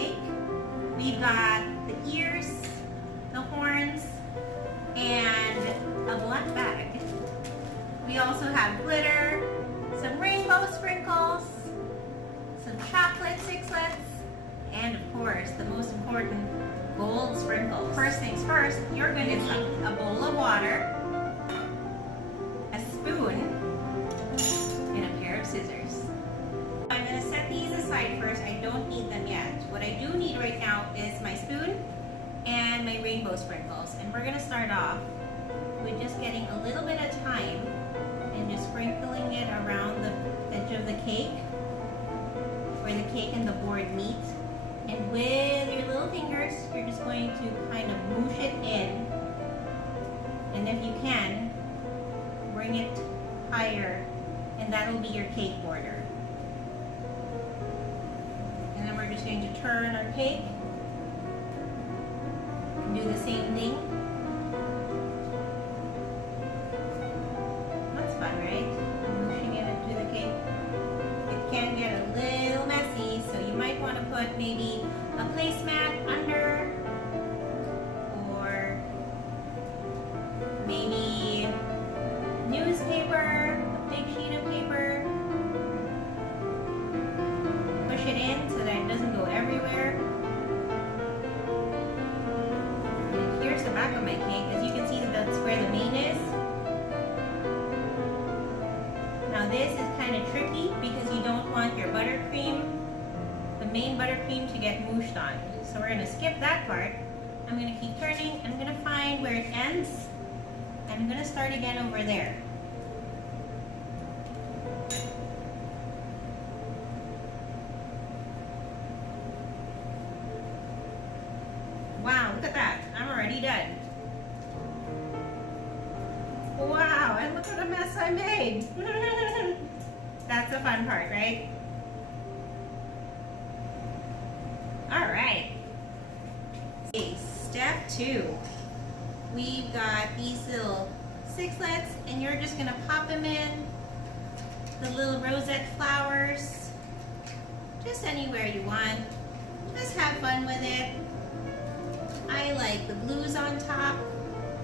cake. We've got the ears, the horns, and a blunt bag. We also have glitter, some rainbow sprinkles, some chocolate sixlets, and of course, the most important, gold sprinkles. First things first, you're going to need a bowl of water, a spoon, and a pair of scissors. I'm going to set these aside first. I don't need them yet. What I do need right now is my spoon and my rainbow sprinkles. And we're going to start off with just getting a little bit of thyme and just sprinkling it around the edge of the cake where the cake and the board meet. And with your little fingers, you're just going to kind of moosh it in. And if you can, bring it higher, and that'll be your cake border. And then we're just going to turn our cake and do the same thing. That's fun, right? Mooshing it into the cake. It can get a little messy, so you might want to put maybe a placemat under, or maybe newspaper, a big sheet of paper. Push it in so that it doesn't go everywhere. And here's the back of my cake. As you can see, that's where the main is. Now this is kind of tricky because you don't want your buttercream, the main buttercream, to get mooshed on. So we're going to skip that part. I'm going to keep turning. I'm going to find where it ends. I'm going to start again over there. Wow, look at that. I'm already done. Wow, and look what a mess I made. That's the fun part, right? All right. Okay, step 2. We've got these little sixlets, and you're just gonna pop them in. The little rosette flowers, just anywhere you want. Just have fun with it. I like the blues on top.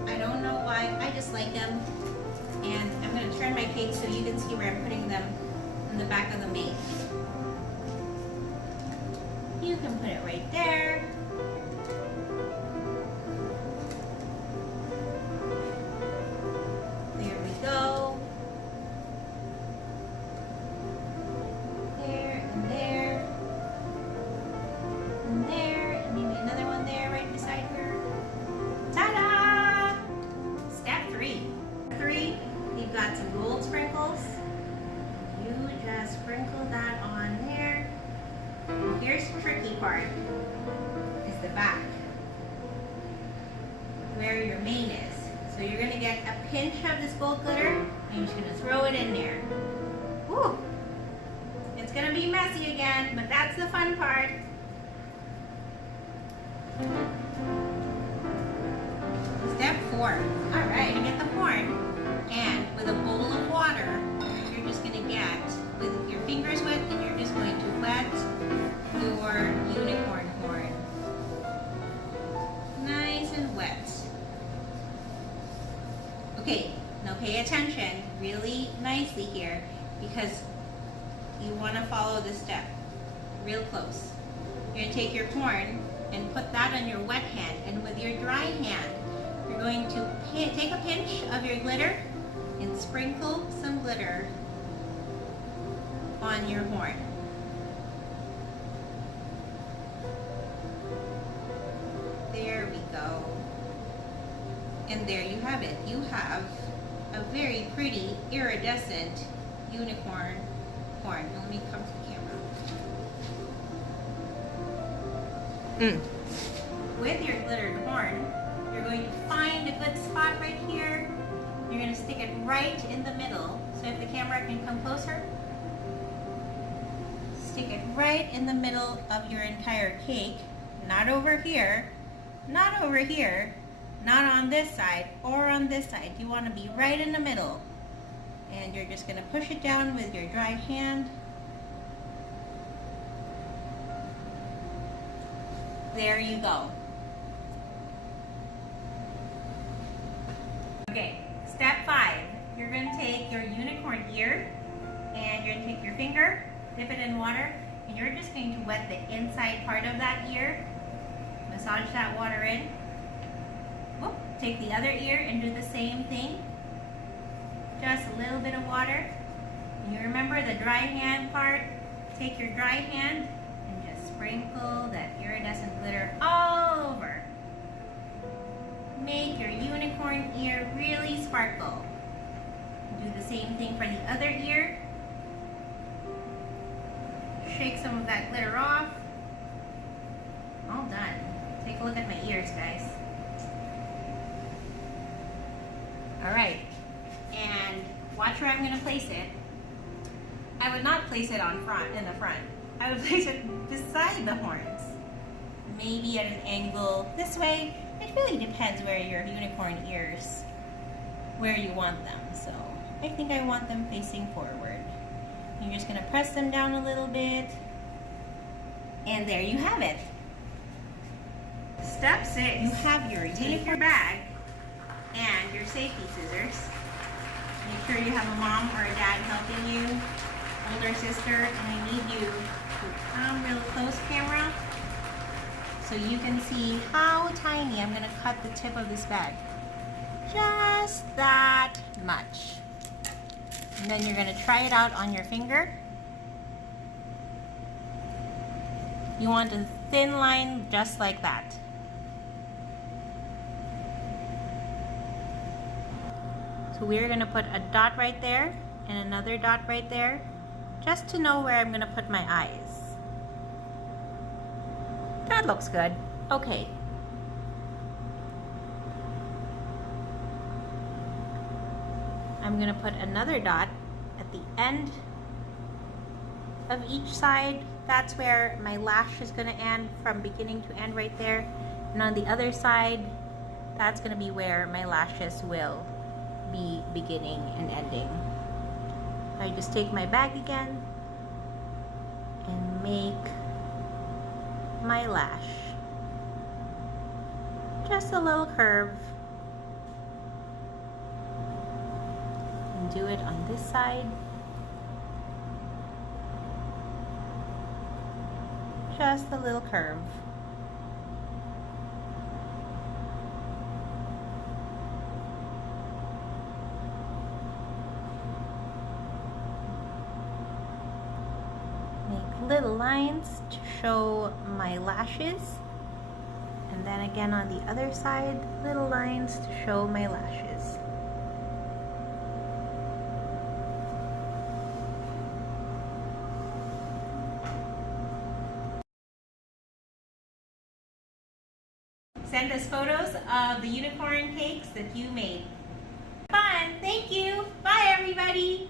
I don't know why, I just like them. And I'm going to turn my cake so you can see where I'm putting them in the back of the main. You can put it right there. There we go. There and there. And there, and maybe another one there right beside her. Ta-da! Step 3. Step 3, we've got some gold sprinkles. You just sprinkle that on there. And here's the tricky part, is the back, where your main is. So you're going to get a pinch of this gold glitter, and you're just going to throw it in there. Woo! It's going to be messy again, but that's the fun part. Step 4. Alright, you get the horn, and with a bowl of water, you're just going to get, with your fingers wet, and you're just going to wet your unicorn horn. Nice and wet. Okay, now pay attention really nicely here, because you want to follow this step real close. You're going to take your horn and put that on your wet hand, and with your dry hand, you're going to take a pinch of your glitter and sprinkle some glitter on your horn. There we go. And there you have it. You have a very pretty iridescent unicorn horn. Now let me come to the camera. With your glittered horn, you're going to find a good spot right here. You're going to stick it right in the middle. So if the camera can come closer, stick it right in the middle of your entire cake. Not over here, not over here, not on this side or on this side. You want to be right in the middle. And you're just going to push it down with your dry hand. There you go. Okay, step 5. You're going to take your unicorn ear and you're going to take your finger, dip it in water, and you're just going to wet the inside part of that ear. Massage that water in. Whoop. Take the other ear and do the same thing. Just a little bit of water. And you remember the dry hand part? Take your dry hand and just sprinkle that iridescent glitter all over. Make your unicorn ear really sparkle. Do the same thing for the other ear. Shake some of that glitter off. All done. Take a look at my ears, guys. Alright, and watch where I'm going to place it. I would not place it in the front. I would place it beside the horns. Maybe at an angle this way. It really depends where your unicorn ears, where you want them. So I think I want them facing forward. You're just going to press them down a little bit. And there you have it. Step 6. You have your unicorn bag and your safety scissors. Make sure you have a mom or a dad helping you, older sister, and I need you to come real close, camera, so you can see how tiny I'm going to cut the tip of this bag. Just that much. And then you're going to try it out on your finger. You want a thin line just like that. So we're going to put a dot right there and another dot right there, just to know where I'm going to put my eyes. That looks good. Okay. I'm going to put another dot at the end of each side. That's where my lash is going to end, from beginning to end right there. And on the other side, that's going to be where my lashes will be beginning and ending. I just take my bag again and make my lash. Just a little curve. And do it on this side. Just a little curve. Little lines to show my lashes, and then again on the other side, little lines to show my lashes. Send us photos of the unicorn cakes that you made. Fun! Thank you! Bye everybody!